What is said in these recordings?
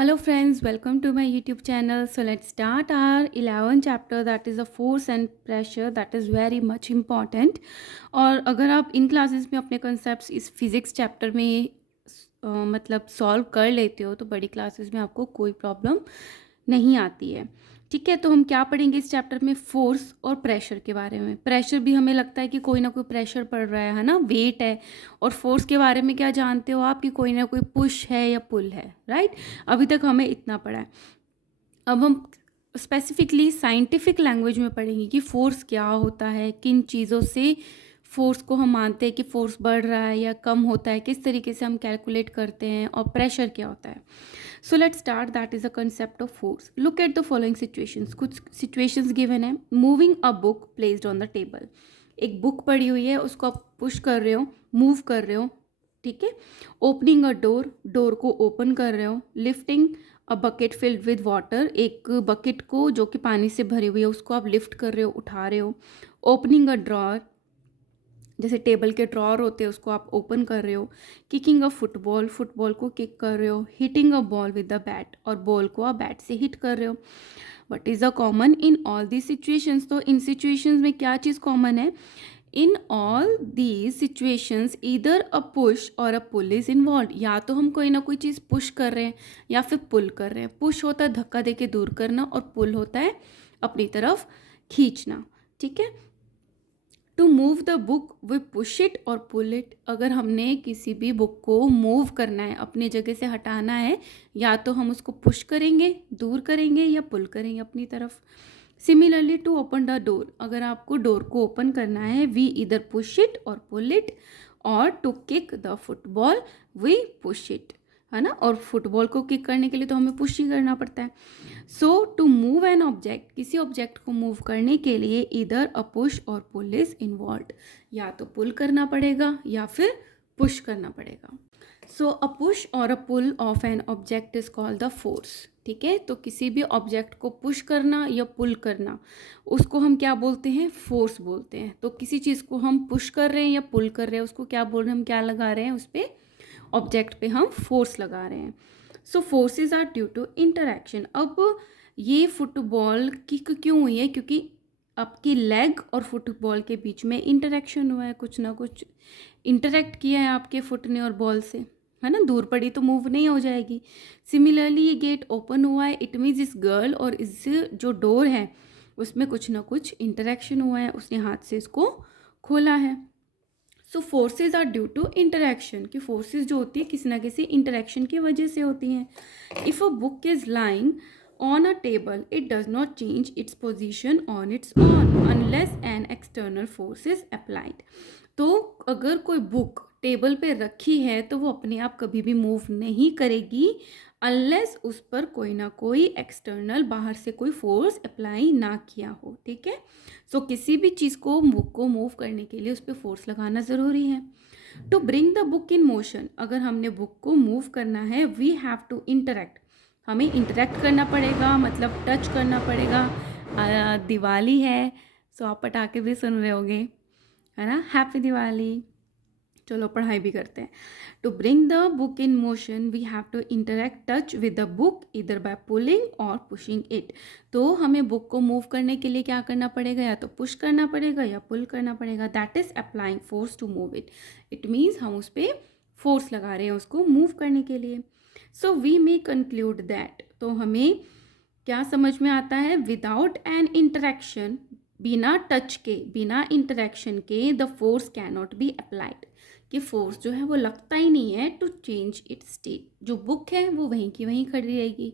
Hello friends, welcome to my YouTube channel. So let's start our 11th chapter, that is a force and pressure, that is very much important. और अगर आप इन classes में अपने concepts इस physics chapter में मतलब solve कर लेते हो तो बड़ी क्लासेस में आपको कोई प्रॉब्लम नहीं आती है। ठीक है, तो हम क्या पढ़ेंगे इस चैप्टर में? फोर्स और प्रेशर के बारे में। प्रेशर भी हमें लगता है कि कोई ना कोई प्रेशर पड़ रहा है ना, वेट है। और फोर्स के बारे में क्या जानते हो आप कि कोई ना कोई पुश है या पुल है, राइट। अभी तक हमें इतना पड़ा है। अब हम स्पेसिफिकली साइंटिफिक लैंग्वेज में पढ़ेंगे कि फोर्स क्या होता है, किन चीज़ों से फोर्स को हम मानते हैं कि फोर्स बढ़ रहा है या कम होता है, किस तरीके से हम कैलकुलेट करते हैं, और प्रेशर क्या होता है। So let's start, that is a concept of force. Look at the following situations. कुछ सिचुएशंस गिवन है। Moving a book placed on the table. एक बुक पड़ी हुई है, उसको आप पुश कर रहे हो, मूव कर रहे हो, ठीक है। ओपनिंग अ डोर, डोर को ओपन कर रहे हो। Lifting a bucket filled with water, एक बकेट को जो कि पानी से भरी हुई है उसको आप लिफ्ट कर रहे हो, उठा रहे हो। ओपनिंग अ ड्रॉर, जैसे टेबल के ड्रॉर होते हैं उसको आप ओपन कर रहे हो। किकिंग अ फुटबॉल, फुटबॉल को किक कर रहे हो। Hitting a ball with the bat, और बॉल को आप बैट से हिट कर रहे हो। What is a common in all the situations? तो इन सिचुएशंस में क्या चीज़ कॉमन है? In all these situations either a push और अ पुल इज इन्वॉल्व। या तो हम कोई ना कोई चीज़ पुश कर रहे हैं या फिर पुल कर रहे हैं। पुश होता है धक्का दे के दूर करना, और पुल होता है अपनी तरफ खींचना, ठीक है। To move the book we push it और पुल इट। अगर हमने किसी भी बुक को मूव करना है, अपनी जगह से हटाना है, या तो हम उसको पुश करेंगे, दूर करेंगे, या पुल करेंगे अपनी तरफ। Similarly to open the door, अगर आपको डोर को ओपन करना है, वी इधर पुश इट और पुल इट। और to kick the football we push it, है ना। और फुटबॉल को किक करने के लिए तो हमें पुश ही करना पड़ता है। सो टू मूव एन ऑब्जेक्ट, किसी ऑब्जेक्ट को मूव करने के लिए इधर अ पुश और पुल इज इन्वॉल्व। या तो पुल करना पड़ेगा या फिर पुश करना पड़ेगा। सो अ पुश और a pull of an object is called the force. ठीक है, तो किसी भी ऑब्जेक्ट को पुश करना या पुल करना, उसको हम क्या बोलते हैं? फोर्स बोलते हैं। तो किसी चीज़ को हम पुश कर रहे हैं या पुल कर रहे हैं, उसको क्या बोल रहे हैं? हम क्या लगा रहे हैं उस पर? ऑब्जेक्ट पे हम फोर्स लगा रहे हैं। So forces are due to interaction. अब ये फुटबॉल किक क्यों हुई है? क्योंकि आपकी लेग और फुटबॉल के बीच में इंटरैक्शन हुआ है, कुछ ना कुछ इंटरैक्ट किया है आपके फुट ने और बॉल से, है ना। दूर पड़ी तो मूव नहीं हो जाएगी। सिमिलरली ये गेट ओपन हुआ है, इट मीन्स इस गर्ल और इस जो डोर है उसमें कुछ ना कुछ इंटरैक्शन हुआ है, उसने हाथ से इसको खोला है। So forces are due to interaction, कि फोर्सेज जो होती है किसी ना किसी इंटरैक्शन की वजह से होती हैं। If a book is lying on a table it does not change its position on its own unless an external force is applied. तो अगर कोई बुक टेबल पे रखी है तो वो अपने आप कभी भी मूव नहीं करेगी अनलेस उस पर कोई ना कोई एक्सटर्नल बाहर से कोई फोर्स अप्लाई ना किया हो, ठीक है। सो किसी भी चीज़ को, बुक को मूव करने के लिए उस पर फोर्स लगाना ज़रूरी है। To bring the book in motion, अगर हमने बुक को मूव करना है, वी हैव टू इंटरेक्ट, हमें इंटरेक्ट करना पड़ेगा, मतलब टच करना पड़ेगा। दिवाली है, सो आप पटाखे भी सुन रहे होगे, है ना। हैप्पी दिवाली। चलो पढ़ाई भी करते हैं। To bring the book in motion we have to interact touch with the book इधर बाय पुलिंग और पुशिंग इट। तो हमें बुक को मूव करने के लिए क्या करना पड़ेगा? या तो पुश करना पड़ेगा या पुल करना पड़ेगा। That is applying force to move it. It means हम उस पर फोर्स लगा रहे हैं उसको मूव करने के लिए। So we may conclude that, तो हमें क्या समझ में आता है? विदाउट एन इंटरेक्शन, बिना टच के, बिना इंटरेक्शन के, the force can not be applied, कि फोर्स जो है वो लगता ही नहीं है टू चेंज इट्स स्टेट। जो बुक है वो वहीं की वहीं खड़ी रहेगी,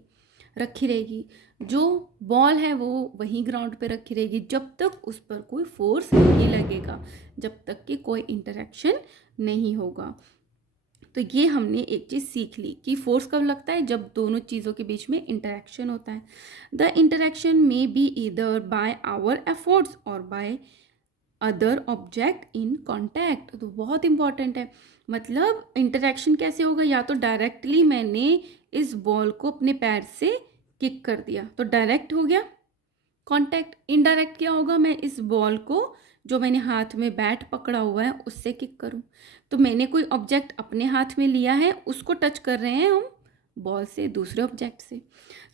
रखी रहेगी। जो बॉल है वो वहीं ग्राउंड पे रखी रहेगी जब तक उस पर कोई फोर्स नहीं लगेगा, जब तक कि कोई इंटरेक्शन नहीं होगा। तो ये हमने एक चीज़ सीख ली कि फोर्स कब लगता है? जब दोनों चीज़ों के बीच में इंटरेक्शन होता है। The interaction may be either by our efforts or by other object in contact. तो बहुत इंपॉर्टेंट है, मतलब इंटरेक्शन कैसे होगा? या तो डायरेक्टली मैंने इस बॉल को अपने पैर से किक कर दिया तो डायरेक्ट हो गया कॉन्टैक्ट। इनडायरेक्ट क्या होगा? मैं इस बॉल को जो मैंने हाथ में बैट पकड़ा हुआ है उससे किक करूं, तो मैंने कोई ऑब्जेक्ट अपने हाथ में लिया है, उसको टच कर रहे हैं हम, बॉल से, दूसरे ऑब्जेक्ट से.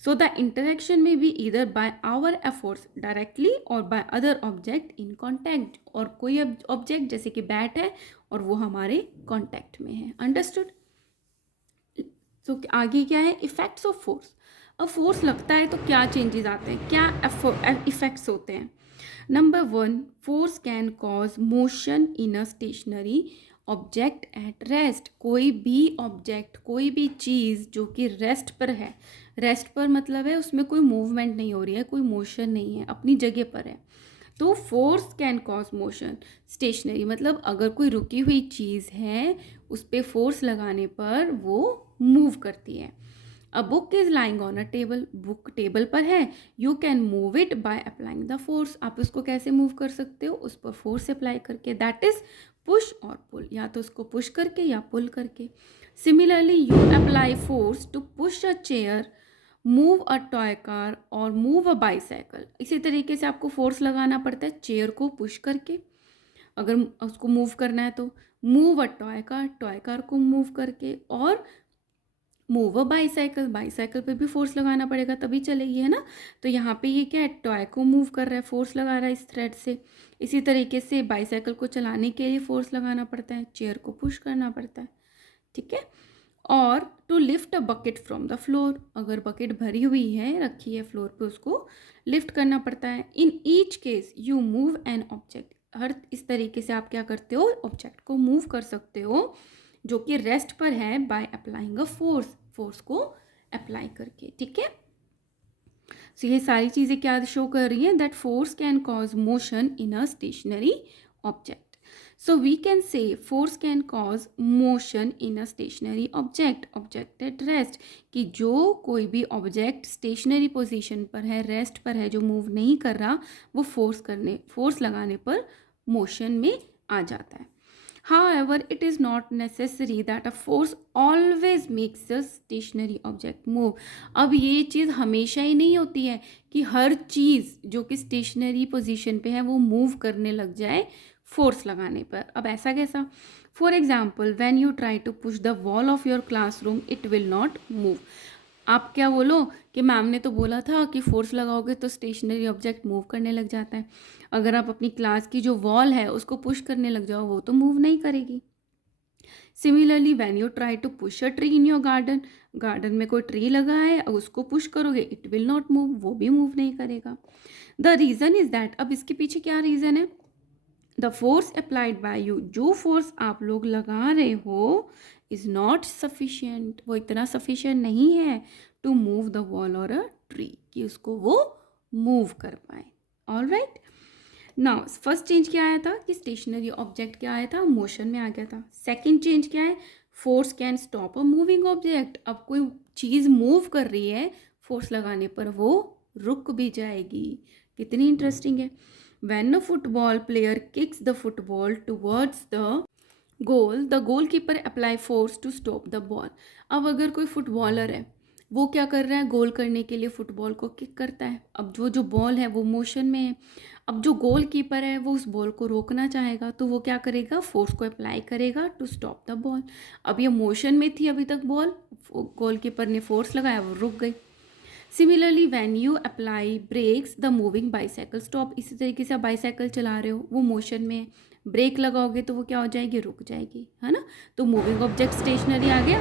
So the interaction may be either by our efforts directly or by other object in contact. और कोई ऑब्जेक्ट जैसे कि बैट है और वो हमारे कॉन्टैक्ट में है. अंडरस्टूड. सो आगे क्या है, इफेक्ट्स ऑफ फोर्स. अब फोर्स लगता है तो क्या चेंजेस आते हैं, क्या इफेक्ट्स होते हैं. Number 1, force can cause motion in a stationary object at rest. कोई भी ऑब्जेक्ट, कोई भी चीज़ जो कि रेस्ट पर है, रेस्ट पर मतलब है उसमें कोई मूवमेंट नहीं हो रही है, कोई मोशन नहीं है, अपनी जगह पर है, तो force can cause motion. Stationary मतलब अगर कोई रुकी हुई चीज़ है उस पर फोर्स लगाने पर वो मूव करती है. A book is lying on a table. Book table पर है, you can move it by applying the force. आप उसको कैसे मूव कर सकते हो, उस पर फोर्स अप्लाई करके. दैट इज पुश और पुल, या तो उसको पुश करके या पुल करके. Similarly you apply force to push a chair, move a toy car और मूव अ बाईसाइकिल. इसी तरीके से आपको फोर्स लगाना पड़ता है चेयर को पुश करके, अगर उसको मूव करना है तो. मूव अ टॉय कार को मूव करके. और मूव अ बाईसाइकिल, बाईसाइकिल पे भी फोर्स लगाना पड़ेगा तभी चलेगी, है ना. तो यहाँ पे ये क्या है, टॉय को मूव कर रहा है, फोर्स लगा रहा है इस थ्रेड से. इसी तरीके से बाईसाइकिल को चलाने के लिए फोर्स लगाना पड़ता है, चेयर को पुश करना पड़ता है. ठीक है. और to lift a bucket from the floor, अगर बकेट भरी हुई है, रखी है फ्लोर पे, उसको लिफ्ट करना पड़ता है. In each case you move an object. हर इस तरीके से आप क्या करते हो, ऑब्जेक्ट को मूव कर सकते हो जो कि रेस्ट पर है by applying a force, force को अप्लाई करके. ठीक है. सो ये सारी चीज़ें क्या शो कर रही हैं, that force can cause motion in a stationary object. So we can say force can cause motion in a stationary object at rest. कि जो कोई भी ऑब्जेक्ट स्टेशनरी पोजीशन पर है, रेस्ट पर है, जो मूव नहीं कर रहा, वो फोर्स लगाने पर मोशन में आ जाता है. However, it is not necessary that a force always makes a stationary object move. अब ये चीज़ हमेशा ही नहीं होती है कि हर चीज़ जो कि स्टेशनरी पोजीशन पे है वो मूव करने लग जाए फोर्स लगाने पर. अब ऐसा कैसा, for example when you try to push the wall of your classroom it will not move. आप क्या बोलो कि मैम ने तो बोला था कि फोर्स लगाओगे तो स्टेशनरी ऑब्जेक्ट मूव करने लग जाता है. अगर आप अपनी क्लास की जो वॉल है उसको पुश करने लग जाओ, वो तो मूव नहीं करेगी. Similarly when you try to push a tree in your garden, garden में कोई ट्री लगा है, उसको पुश करोगे इट विल नॉट मूव, वो भी मूव नहीं करेगा. द रीज़न इज दैट, अब इसके पीछे क्या रीज़न है, the force applied bye you, जो फोर्स आप लोग लगा रहे हो इज नॉट सफिशियंट, वो इतना सफिशियंट नहीं है टू मूव द वॉल और अ ट्री, कि उसको वो मूव कर पाए. All right. Now first change क्या आया था कि स्टेशनरी ऑब्जेक्ट क्या आया था, मोशन में आ गया था. सेकेंड चेंज क्या है, force can stop a moving object. अब कोई चीज़ मूव कर रही है, फोर्स लगाने पर वो रुक भी जाएगी. कितनी इंटरेस्टिंग है. When a football player kicks the football towards the goal, the goalkeeper apply force to stop the ball. अब अगर कोई फुटबॉलर है, वो क्या कर रहा है, गोल करने के लिए फुटबॉल को किक करता है. अब जो बॉल है वो मोशन में है. अब जो गोल कीपर है वो उस बॉल को रोकना चाहेगा, तो वो क्या करेगा, फोर्स को अप्लाई करेगा टू स्टॉप द बॉल. अब ये मोशन में थी अभी तक बॉल, गोल कीपर ने फोर्स लगाया, वो रुक गई. Similarly when you apply brakes the moving bicycle stop. इसी तरीके से आप बाईसाइकिल चला रहे हो, वो मोशन में है, ब्रेक लगाओगे तो वो क्या हो जाएगी, रुक जाएगी, है ना. तो मूविंग ऑब्जेक्ट स्टेशनरी आ गया.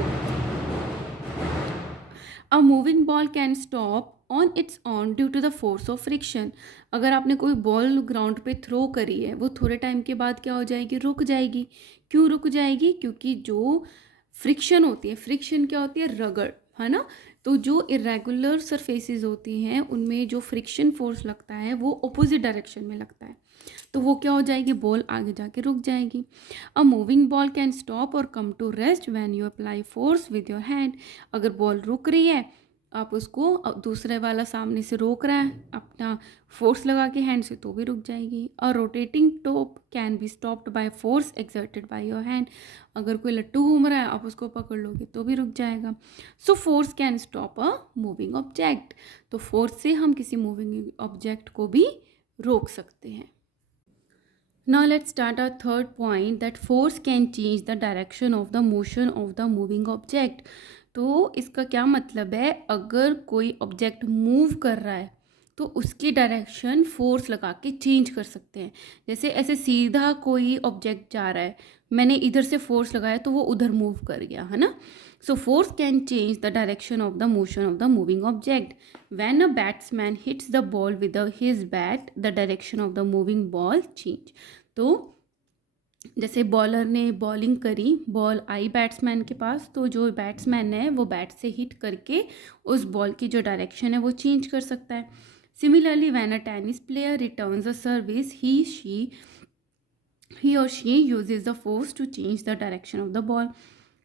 A moving ball can stop on its own due to the force of friction. अगर आपने कोई बॉल ग्राउंड पे थ्रो करी है, वो थोड़े टाइम के बाद क्या हो जाएगी, रुक जाएगी. क्यों रुक जाएगी, क्योंकि जो फ्रिक्शन होती है, फ्रिक्शन क्या होती है, रगड़, है ना. तो जो इरेगुलर सरफेसेस होती हैं उनमें जो फ्रिक्शन फोर्स लगता है वो अपोजिट डायरेक्शन में लगता है, तो वो क्या हो जाएगी, बॉल आगे जाके रुक जाएगी. A moving ball can stop or come to rest when you apply force with your hand. अगर बॉल रुक रही है, आप उसको दूसरे वाला सामने से रोक रहा है अपना फोर्स लगा के हैंड से, तो भी रुक जाएगी. अ rotating top can be stopped by force exerted by your hand. अगर कोई लट्टू घूम रहा है, आप उसको पकड़ लोगे तो भी रुक जाएगा. सो force can stop a moving object. तो फोर्स से हम किसी मूविंग ऑब्जेक्ट को भी रोक सकते हैं. Now let's start our third point, that force can change the direction of the motion of the moving object. तो इसका क्या मतलब है, अगर कोई ऑब्जेक्ट मूव कर रहा है तो उसकी डायरेक्शन फोर्स लगा के चेंज कर सकते हैं। जैसे ऐसे सीधा कोई ऑब्जेक्ट जा रहा है, मैंने इधर से फोर्स लगाया तो वो उधर मूव कर गया, है ना। सो force can change the direction of the motion of the moving object. When a batsman hits the ball with his bat the direction of the moving ball change. तो जैसे बॉलर ने बॉलिंग करी, ball आई batsman के पास, तो जो batsman है वो bat से हिट करके उस बॉल की जो डायरेक्शन है वो चेंज कर सकता है। Similarly when a tennis player returns a service, he or she uses the force to change the direction of the ball.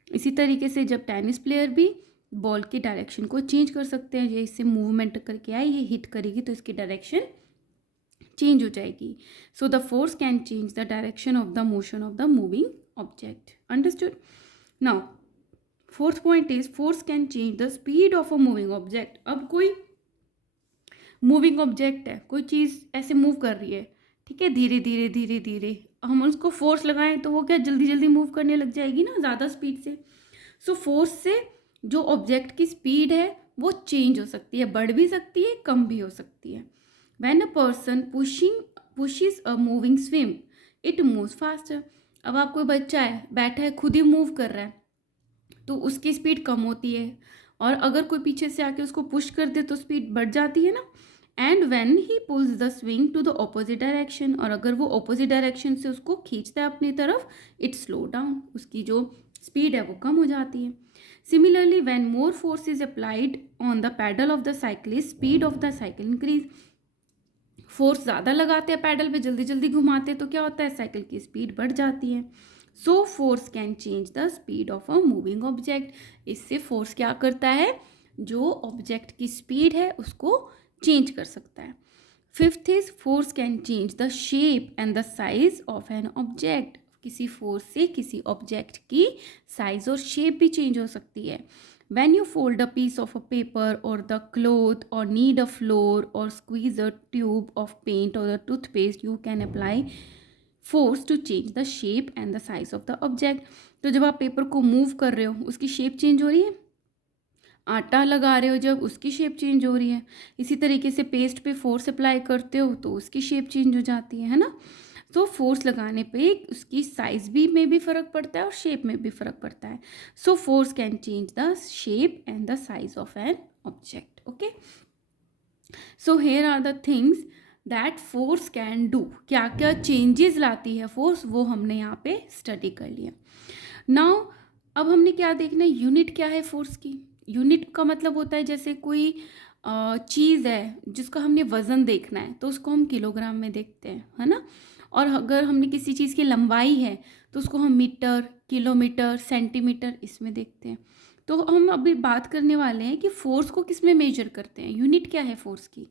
इसी तरीके से जब टेनिस प्लेयर भी बॉल की डायरेक्शन को चेंज कर सकते हैं, ये इससे मूवमेंट करके आए, ये हिट करेगी तो इसकी डायरेक्शन चेंज हो जाएगी। So the force can change the direction of the motion of the moving object. Understood. Now fourth point is force can change the speed of a moving object. अब कोई moving object है, कोई चीज़ ऐसे move कर रही है, ठीक है, धीरे धीरे धीरे धीरे, हम उसको फोर्स लगाएं तो वो क्या जल्दी जल्दी मूव करने लग जाएगी ना, ज़्यादा स्पीड से। सो फोर्स से जो ऑब्जेक्ट की स्पीड है वो चेंज हो सकती है, बढ़ भी सकती है, कम भी हो सकती है। When a person pushes a moving swim, it moves faster. अब आप कोई बच्चा है, बैठा है, खुद ही मूव कर रहा है, तो उसकी स्पीड कम होती है, और अगर कोई पीछे से आके उसको पुश कर दे तो स्पीड बढ़ जाती है ना। And when he pulls the swing to the opposite direction, और अगर वो ऑपोजिट डायरेक्शन से उसको खींचता है अपनी तरफ, इट स्लो डाउन, उसकी जो स्पीड है वो कम हो जाती है। Similarly when more force is applied on the pedal of the cyclist, speed of the cycle increase. Force ज़्यादा लगाते हैं पैडल पे, जल्दी जल्दी घुमाते हैं, तो क्या होता है, साइकिल की स्पीड बढ़ जाती है। So force can change the speed of a moving object. इससे फोर्स क्या करता है, जो ऑब्जेक्ट की स्पीड है उसको चेंज कर सकता है। Fifth is force can change the shape and the size of an object. किसी फोर्स से किसी ऑब्जेक्ट की साइज और शेप भी चेंज हो सकती है। When you fold a piece of a paper or the cloth or knead a floor or squeeze a tube of paint or the toothpaste, you can apply force to change the shape and the size of the object. तो जब आप paper को move कर रहे हो उसकी shape change हो रही है, आटा लगा रहे हो जब उसकी शेप चेंज हो रही है, इसी तरीके से पेस्ट पे फोर्स अप्लाई करते हो तो उसकी शेप चेंज हो जाती है ना। तो फोर्स लगाने पे उसकी साइज भी में भी फ़र्क पड़ता है और शेप में भी फ़र्क पड़ता है। So force can change the shape and the size of an object. Okay, so here are the things that force can do. क्या क्या चेंजेस लाती है फोर्स, वो हमने यहाँ पे स्टडी कर लिया। नाउ अब हमने क्या देखना है, यूनिट क्या है फोर्स की। यूनिट का मतलब होता है जैसे कोई चीज़ है जिसका हमने वज़न देखना है तो उसको हम किलोग्राम में देखते हैं, है ना। और अगर हमने किसी चीज़ की लंबाई है तो उसको हम मीटर, किलोमीटर, सेंटीमीटर इसमें देखते हैं। तो हम अभी बात करने वाले हैं कि फोर्स को किस में मेजर करते हैं, यूनिट क्या है फोर्स की।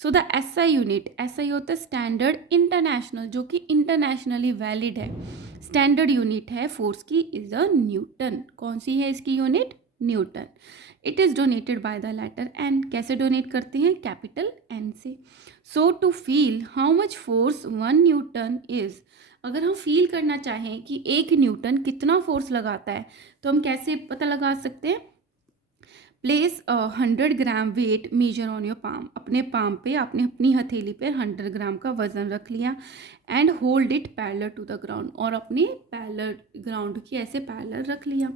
So the SI unit, SI होता है स्टैंडर्ड इंटरनेशनल, जो कि इंटरनेशनली वैलिड है। स्टैंडर्ड यूनिट है फोर्स की इज अ न्यूटन। कौन सी है इसकी unit, newton. It is donated by the letter N. कैसे डोनेट करते हैं, कैपिटल एन से। So to feel how much force 1 newton is, अगर हम फील करना चाहें कि 1 न्यूटन कितना फोर्स लगाता है तो हम कैसे पता लगा सकते हैं। Place 100 gram weight measure on your palm. अपने पाम पे, आपने अपनी हथेली पे 100 ग्राम का वजन रख लिया and hold it parallel to the ground, और अपने पैरेलल ग्राउंड की ऐसे पैरेलल रख लिया,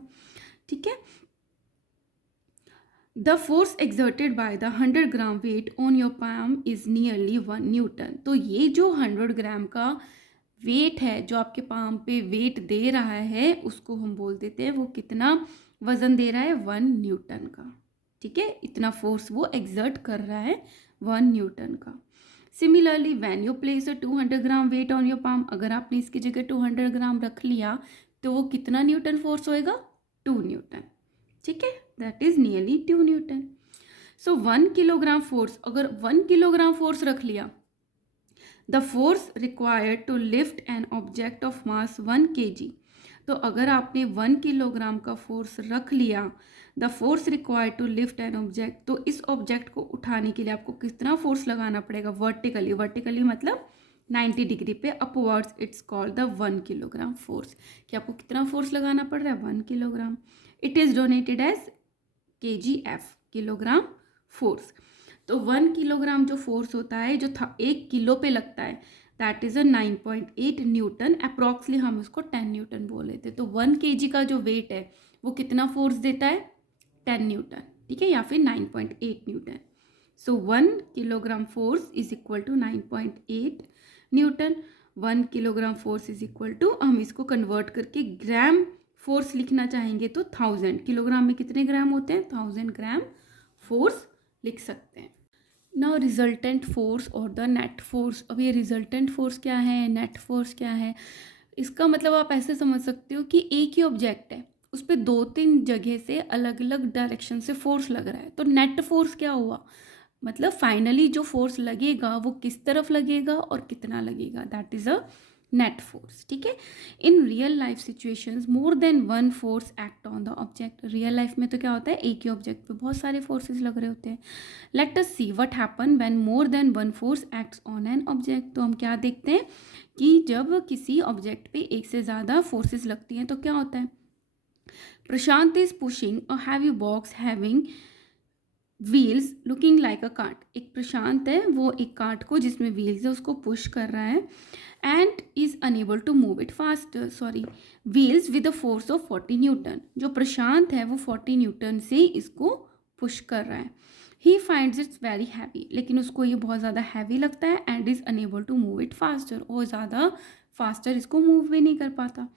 ठीक है। The force exerted by the 100 gram weight on your palm is nearly 1 Newton. तो ये जो 100 ग्राम का वेट है जो आपके पाम पे वेट दे रहा है उसको हम बोल देते हैं वो कितना वजन दे रहा है, 1 न्यूटन का, ठीक है। इतना फोर्स वो एक्सर्ट कर रहा है 1 न्यूटन का। Similarly when you place a 200 gram weight on your palm, अगर आपने इसकी जगह 200 ग्राम रख लिया तो वो कितना न्यूटन फोर्स होएगा, 2 न्यूटन, ठीक है। That is nearly 2 newton. So 1 kilogram force, अगर 1 किलोग्राम फोर्स रख लिया, the force required to lift an object of mass 1 kg। तो अगर आपने 1 किलोग्राम का फोर्स रख लिया, the force required to lift an object, तो इस ऑब्जेक्ट को उठाने के लिए आपको कितना फोर्स लगाना पड़ेगा, वर्टिकली, वर्टिकली मतलब 90 डिग्री पे upwards, it's called the 1 kilogram force. कि आपको कितना फोर्स लगाना पड़ रहा है, 1 kilogram. It is donated as kgf, kilogram force. तो 1 किलोग्राम जो फोर्स होता है जो 1 किलो पे लगता है दैट इज़ अ 9.8 न्यूटन, अप्रॉक्सली हम उसको 10 न्यूटन बोल लेते हैं। तो 1 kg का जो वेट है वो कितना फोर्स देता है, 10 न्यूटन, ठीक है, या फिर 9.8 newton. So 1 kilogram force is equal to 9.8 newton. 1 kilogram force is equal to, हम इसको कन्वर्ट करके ग्राम फोर्स लिखना चाहेंगे तो 1000 किलोग्राम में कितने ग्राम होते हैं, 1000 ग्राम फोर्स लिख सकते हैं। नाउ रिजल्टेंट फोर्स और द नेट फोर्स। अब ये रिजल्टेंट फोर्स क्या है, नेट फोर्स क्या है, इसका मतलब आप ऐसे समझ सकते हो कि एक ही ऑब्जेक्ट है, उस पर 2-3 जगह से अलग अलग डायरेक्शन से फोर्स लग रहा है। तो नेट फोर्स क्या हुआ, मतलब फाइनली जो फोर्स लगेगा वो किस तरफ लगेगा और कितना लगेगा, that is a net force, ठीक है। In real life situations more than one force act on the object. Real life में तो क्या होता है, एक ही ऑब्जेक्ट पे बहुत सारे फोर्सेस लग रहे होते हैं। Let us see what happen when more than one force acts on an object. तो हम क्या देखते हैं कि जब किसी ऑब्जेक्ट पे एक से ज़्यादा फोर्सेस लगती हैं तो क्या होता है। Prashant is pushing a heavy box having wheels looking like a cart. एक प्रशांत है, वो एक कार्ट को जिसमें व्हील्स है उसको पुश कर रहा है and is unable to move it fast, sorry, wheels with a force of 40 newton. जो प्रशांत है वो 40 न्यूटन से इसको पुश कर रहा है। He finds it's very heavy, लेकिन उसको ये बहुत ज़्यादा हैवी लगता है and is unable to move it faster, और ज़्यादा फास्टर इसको मूव भी नहीं कर पाता।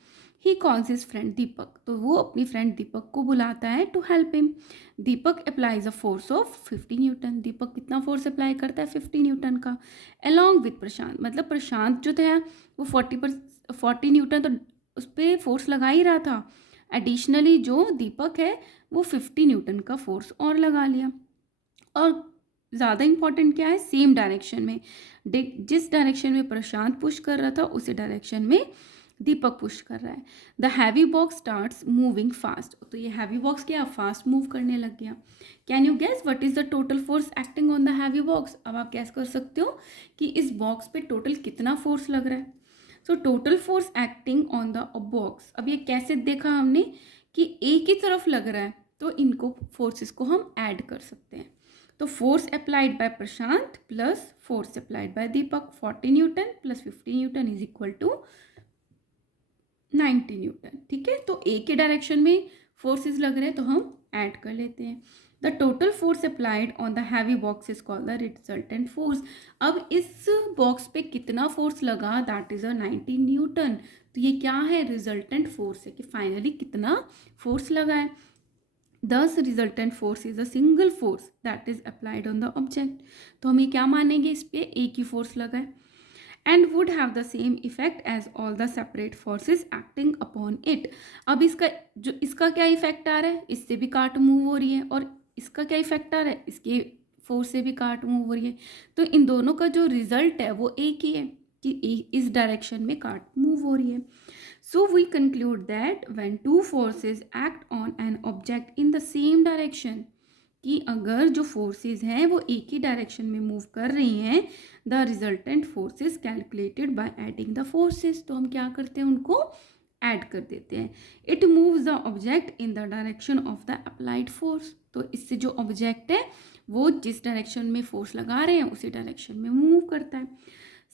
He calls his friend Deepak, तो वो अपनी फ्रेंड दीपक को बुलाता है to help him. Deepak applies a force of 50 newton. Deepak कितना फोर्स अप्लाई करता है, 50 न्यूटन का, अलॉन्ग विथ प्रशांत। मतलब प्रशांत जो था वो 40 न्यूटन तो उस पर फोर्स लगा ही रहा था, एडिशनली जो दीपक है वो 50 न्यूटन का फोर्स और लगा लिया। और ज़्यादा इंपॉर्टेंट क्या है, सेम डायरेक्शन में, जिस डायरेक्शन में प्रशांत पुश कर रहा था उसी डायरेक्शन में दीपक पुश कर रहा है। The heavy box starts moving fast. तो ये हैवी बॉक्स क्या फास्ट मूव करने लग गया। Can you gas what is the total force acting on the heavy box. अब आप गैस कर सकते हो कि इस बॉक्स पे टोटल कितना फोर्स लग रहा है। So total force acting on the box. अब ये कैसे देखा हमने कि एक ही तरफ लग रहा है, तो इनको फोर्सेस को हम ऐड कर सकते हैं। तो force applied by Prashant plus force applied by Deepak, 40 newton plus 50 newton is equal to 90 newton, ठीक है। तो एक ही डायरेक्शन में फोर्सेस लग रहे हैं तो हम ऐड कर लेते हैं। The total force applied on the heavy box is called the resultant force. अब इस बॉक्स पे कितना फोर्स लगा, दैट इज अ 90 न्यूटन। तो ये क्या है, रिजल्टेंट फोर्स है कि फाइनली कितना फोर्स लगा है। दस resultant force is a single force that is applied on the object. तो हम ये क्या मानेंगे, इस पे एक ही फोर्स लगा है and would have the same effect as all the separate forces acting upon it। अब इसका क्या इफेक्ट आ रहा है, इससे भी काट मूव हो रही है, और इसका क्या इफेक्ट आ रहा है, इसके फोर्स से भी काट मूव हो रही है। तो इन दोनों का जो रिजल्ट है वो एक ही है कि इस डायरेक्शन में काट मूव हो रही है। So we conclude that when two forces act on an object in the same direction, कि अगर जो फोर्सेस हैं वो एक ही डायरेक्शन में मूव कर रही हैं, the resultant forces calculated by adding the forces. तो हम क्या करते हैं, उनको ऐड कर देते हैं। It moves the object in the direction of the applied force. तो इससे जो ऑब्जेक्ट है वो जिस डायरेक्शन में फोर्स लगा रहे हैं उसी डायरेक्शन में मूव करता है।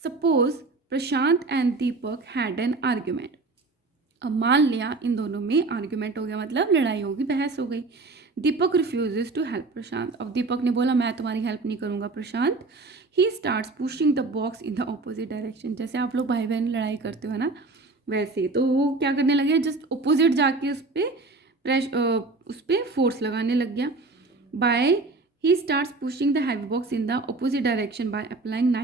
Suppose Prashant and Deepak had an argument. अब मान लिया इन दोनों में आर्ग्यूमेंट हो गया, मतलब लड़ाई होगी, बहस हो गई। Deepak refuses to help Prashant. अब दीपक ने बोला मैं तुम्हारी हेल्प नहीं करूंगा Prashant. He starts pushing the box in the opposite direction. जैसे आप लोग भाई बहन लड़ाई करते हो ना, वैसे तो वो क्या करने लगे, जस्ट ऑपोजिट जाके उस पर फोर्स लगाने लग गया। By he starts pushing the heavy box in the opposite direction by applying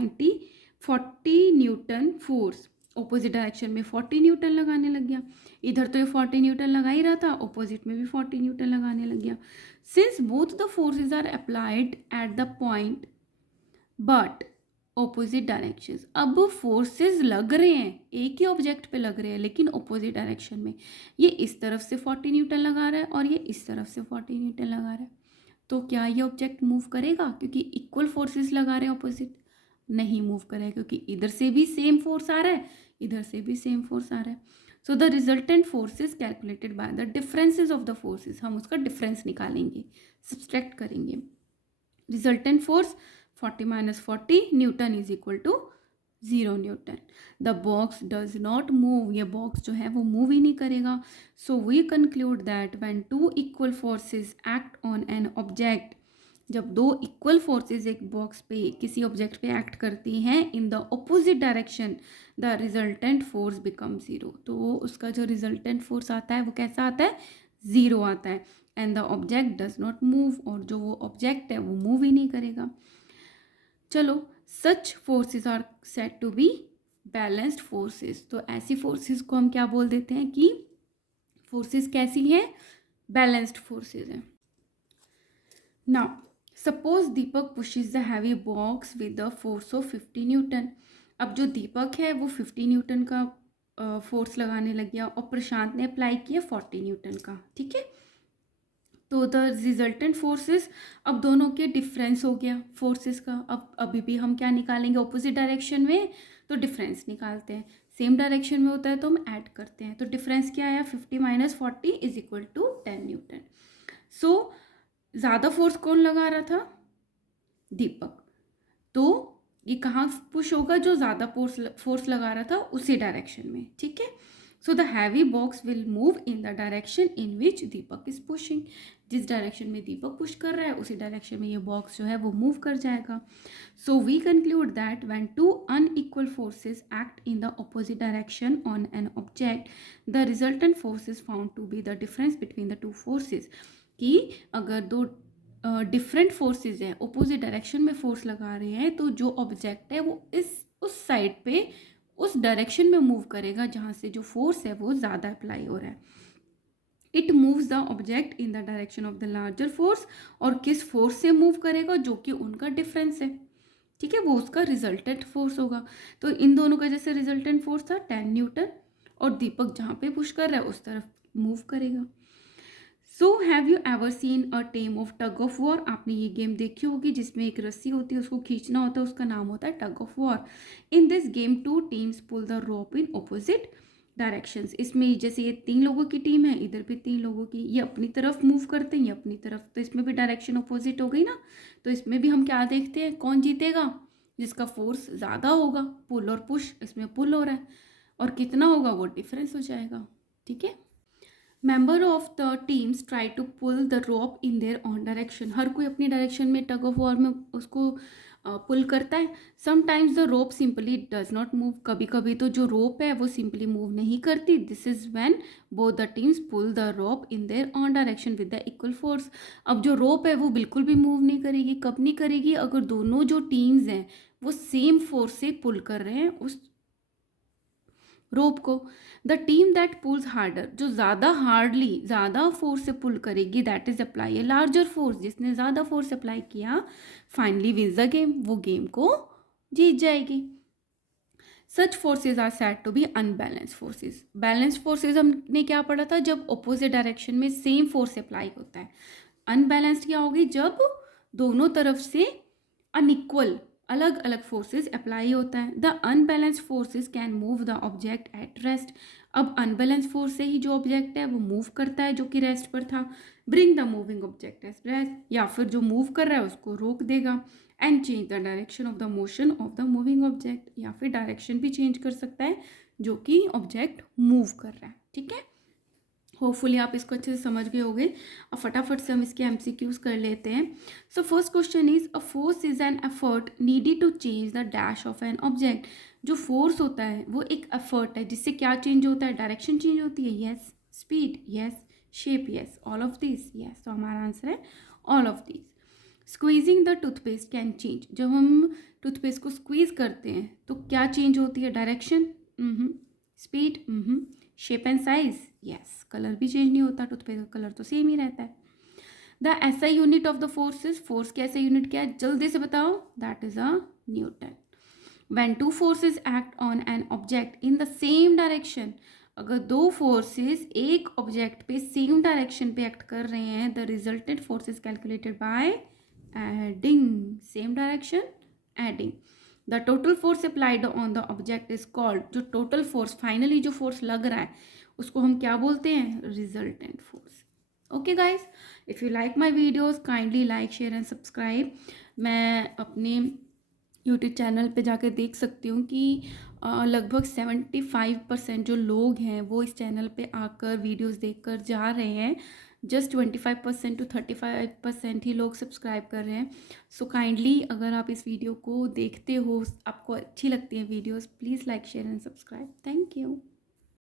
40 newton force. Opposite direction में 40 न्यूटन लगाने लग गया। इधर तो ये 40 न्यूटन लगा ही रहा था, ऑपोजिट में भी 40 न्यूटन लगाने लग गया। Since both the forces are applied at the point but opposite direction. अब फोर्सेस लग रहे हैं, एक ही ऑब्जेक्ट पे लग रहे हैं लेकिन ऑपोजिट डायरेक्शन में। ये इस तरफ से 40 न्यूटन लगा रहा है और ये इस तरफ से 40 न्यूटन लगा रहा है। तो क्या ये ऑब्जेक्ट मूव करेगा, क्योंकि इक्वल फोर्सेस लगा रहे हैं ऑपोजिट। नहीं मूव करेगा, क्योंकि इधर से भी सेम फोर्स आ रहा है, इधर से भी सेम फोर्स आ रहा है। So the resultant force is calculated by the differences of the forces. हम उसका डिफरेंस निकालेंगे, सब्सट्रैक्ट करेंगे. Resultant force 40 minus 40 newton is equal to 0 newton. The box does not move, ये बॉक्स जो है वो मूव ही नहीं करेगा. So we conclude that when two equal forces act on an object, जब दो इक्वल फोर्सेस एक बॉक्स पे किसी ऑब्जेक्ट पे एक्ट करती हैं इन the opposite direction, the resultant force become zero. तो उसका जो रिजल्टेंट फोर्स आता है वो कैसा आता है, ज़ीरो आता है. And the object does not move, और जो वो ऑब्जेक्ट है वो मूव ही नहीं करेगा. चलो, such forces are said to be balanced forces. तो ऐसी फोर्सेस को हम क्या बोल देते हैं कि फोर्सेस कैसी हैं, बैलेंस्ड फोर्सेस हैं. Now suppose Deepak pushes the heavy box with the force of 50 Newton. अब जो दीपक है वो 50 न्यूटन का फोर्स लगाने लग गया और प्रशांत ने अप्लाई किया 40 न्यूटन का. ठीक है, तो द रिजल्टेंट फोर्सेस, अब दोनों के डिफरेंस हो गया फोर्सेस का. अब अभी भी हम क्या निकालेंगे, ऑपोजिट डायरेक्शन में तो डिफरेंस निकालते हैं, सेम डायरेक्शन में होता है तो हम ऐड करते हैं. तो डिफरेंस क्या आया, 50 minus 40 is equal to 10 newton. So ज़्यादा फोर्स कौन लगा रहा था, दीपक. तो ये कहाँ पुश होगा, जो ज़्यादा फोर्स लगा रहा था उसी डायरेक्शन में. ठीक है, so the heavy box will move in the direction in which Deepak is pushing. जिस डायरेक्शन में दीपक पुश कर रहा है उसी डायरेक्शन में ये बॉक्स जो है वो मूव कर जाएगा. So we conclude that when two unequal forces act in the opposite direction on an object, the resultant force is found to be the difference between the two forces. कि अगर दो डिफरेंट फोर्सेस हैं, opposite direction में force लगा रहे हैं, तो जो ऑब्जेक्ट है वो उस साइड पे उस डायरेक्शन में मूव करेगा जहाँ से जो फोर्स है वो ज़्यादा अप्लाई हो रहा है. It moves the object in the direction of the larger force. और किस फोर्स से मूव करेगा, जो कि उनका डिफरेंस है. ठीक है, वो उसका रिजल्टेंट फोर्स होगा. तो इन दोनों का जैसे रिजल्टेंट फोर्स था 10 न्यूटन, और दीपक जहाँ पे पुश कर रहा है उस तरफ मूव करेगा. So have you ever seen a time of tug of war. आपने ये गेम देखी होगी जिसमें एक रस्सी होती है, उसको खींचना होता है, उसका नाम होता है tug of war. In this game two teams pull the rope in opposite directions. इसमें जैसे ये 3 लोगों की टीम है, इधर भी 3 लोगों की, ये अपनी तरफ मूव करते हैं, ये अपनी तरफ. तो इसमें भी डायरेक्शन ऑपोजिट हो गई ना. तो इसमें भी हम क्या देखते हैं, कौन जीतेगा, जिसका फोर्स ज़्यादा होगा. पुल और पुश, इसमें पुल हो रहा है, और कितना होगा वो डिफरेंस हो जाएगा. ठीक है, member of the teams try to pull the rope in their own direction. हर कोई अपनी डायरेक्शन में टग ऑफ वॉर में उसको पुल करता है. Sometimes the rope simply does not move. कभी कभी तो जो रोप है वो सिंपली मूव नहीं करती. This is when both the teams pull the rope in their own direction with the equal force. अब जो रोप है वो बिल्कुल भी मूव नहीं करेगी. कब नहीं करेगी, अगर दोनों जो टीम्स हैं वो सेम फोर्स से पुल कर रहे हैं उस रोप को. The team that pulls harder, जो ज़्यादा हार्डली ज़्यादा फोर्स से पुल करेगी, that is apply a larger force. जिसने ज़्यादा फोर्स अप्लाई किया फाइनली विन्स द गेम, वो गेम को जीत जाएगी. Such forces are said to be unbalanced forces. Balanced forces हमने क्या पढ़ा था, जब अपोजिट डायरेक्शन में सेम फोर्स अप्लाई होता है. अनबैलेंस्ड क्या होगी, जब दोनों तरफ से अनइक्वल अलग अलग फोर्सेस अप्लाई होता है. The unbalanced forces can move the object at rest. अब अनबैलेंस फोर्स से ही जो ऑब्जेक्ट है वो मूव करता है जो कि रेस्ट पर था. Bring the moving object as rest, या फिर जो मूव कर रहा है उसको रोक देगा. And change the direction of the motion of the moving object, या फिर डायरेक्शन भी चेंज कर सकता है जो कि ऑब्जेक्ट मूव कर रहा है. ठीक है, होपफुली आप इसको अच्छे से समझ गए होंगे. अब फटाफट से हम इसके MCQs कर लेते हैं. So first question is, a force is an effort needed to change the dash of an object. जो फोर्स होता है वो एक एफर्ट है जिससे क्या चेंज होता है, डायरेक्शन चेंज होती है. Yes. Speed, yes. Shape, yes. All of this, yes. तो हमारा आंसर है all of this. Squeezing the toothpaste can change. जब हम टूथपेस्ट को स्क्वीज करते हैं तो क्या चेंज होती है, direction. Speed. Shape and size, yes. Colour भी चेंज नहीं होता, टूथपेस्ट का कलर तो सेम ही रहता है. The SI unit of the forces. Force की SI यूनिट क्या है, जल्दी से बताओ. That is a Newton. When two forces act on an object in the same direction. अगर दो फोर्सेस एक ऑब्जेक्ट पे सेम डायरेक्शन पे एक्ट कर रहे हैं, the resultant force is calculated by adding. Same direction, adding. The total force applied on the object is called, जो total force finally जो फोर्स लग रहा है उसको हम क्या बोलते हैं, resultant force. Okay guys, if you like my videos kindly like share and subscribe. मैं अपने यूट्यूब चैनल पे जाकर देख सकती हूँ कि लगभग 75% जो लोग हैं वो इस चैनल पे आकर वीडियोस देखकर जा रहे हैं। जस्ट 25% टू 35% ही लोग सब्सक्राइब कर रहे हैं। सो काइंडली अगर आप इस वीडियो को देखते हो, आपको अच्छी लगती है videos, please like share and subscribe. Thank you.